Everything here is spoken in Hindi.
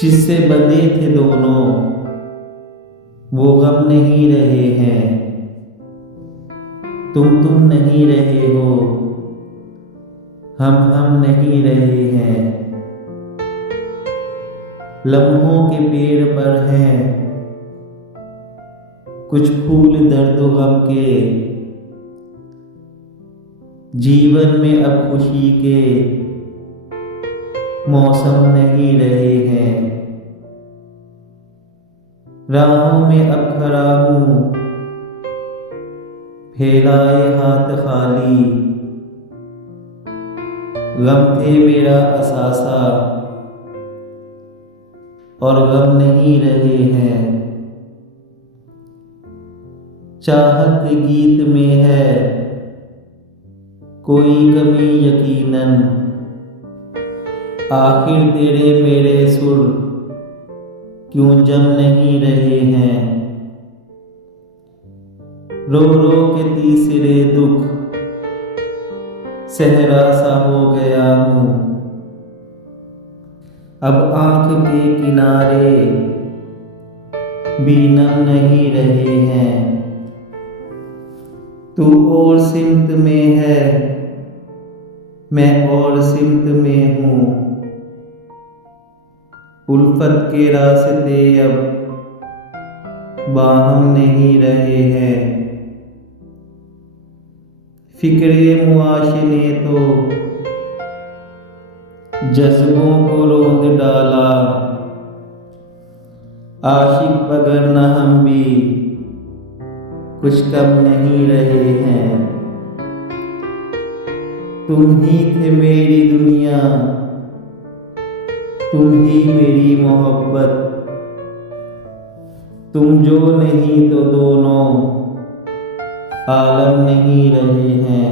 जिससे बंधे थे दोनों वो गम नहीं रहे हैं। तुम नहीं रहे हो, हम नहीं रहे हैं। लम्हों के पेड़ पर हैं कुछ फूल दर्द गम के। जीवन में अब खुशी के मौसम नहीं रहे हैं। राहों में अब खड़ा हूँ फैलाए हाथ खाली। गम थे मेरा असासा और गम नहीं रहे हैं। चाहत के गीत में है कोई कमी यकीनन। आखिर तेरे मेरे सुर क्यों जम नहीं रहे हैं। रो रो के तीसरे दुख सहरा सा हो गया हूँ। अब आंख के किनारे भी नम नहीं रहे हैं। तू और सिमत में है मैं और सिमत में हूँ। उल्फत के रास्ते अब बाहम नहीं रहे हैं। फिक्रे मुआशने तो जज्बों को रोंद डाला। आशिक बगर न हम भी कुछ कम नहीं रहे हैं। तुम ही थे मेरी दुनिया, तुम ही मेरी मोहब्बत। तुम जो नहीं तो दोनों आलम नहीं रहे हैं।